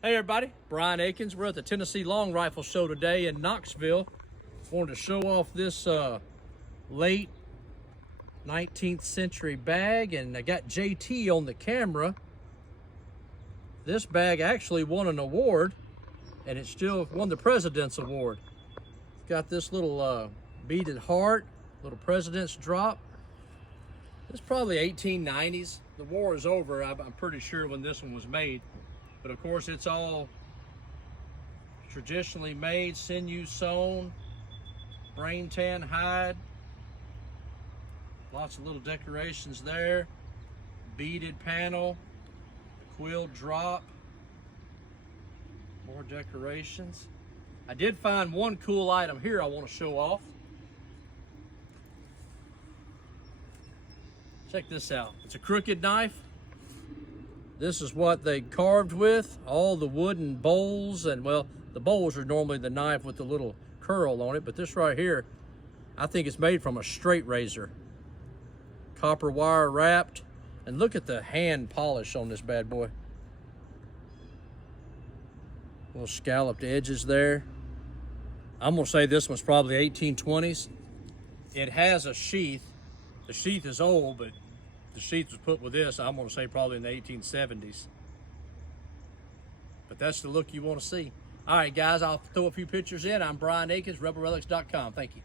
Hey everybody, Brian Akins. We're at the Tennessee Long Rifle Show today in Knoxville. Wanted to show off this late 19th century bag, and I got JT on the camera. This bag actually won an award, and it still won the President's Award. Got this little beaded heart, little President's drop. It's probably 1890s. The war is over, I'm pretty sure, when this one was made. But of course, it's all traditionally made, sinew sewn, brain tan hide. Lots of little decorations there. Beaded panel, quill drop, more decorations. I did find one cool item here I want to show off. Check this out. It's a crooked knife. This is what they carved with, all the wooden bowls, and well, the bowls are normally the knife with the little curl on it, but this right here, I think it's made from a straight razor. Copper wire wrapped, and look at the hand polish on this bad boy. Little scalloped edges there. I'm gonna say this one's probably 1820s. It has a sheath. The sheath is old, but the sheath was put with this, I'm going to say probably in the 1870s. But that's the look you want to see. All right, guys, I'll throw a few pictures in. I'm Brian Akins, rebelrelics.com. Thank you.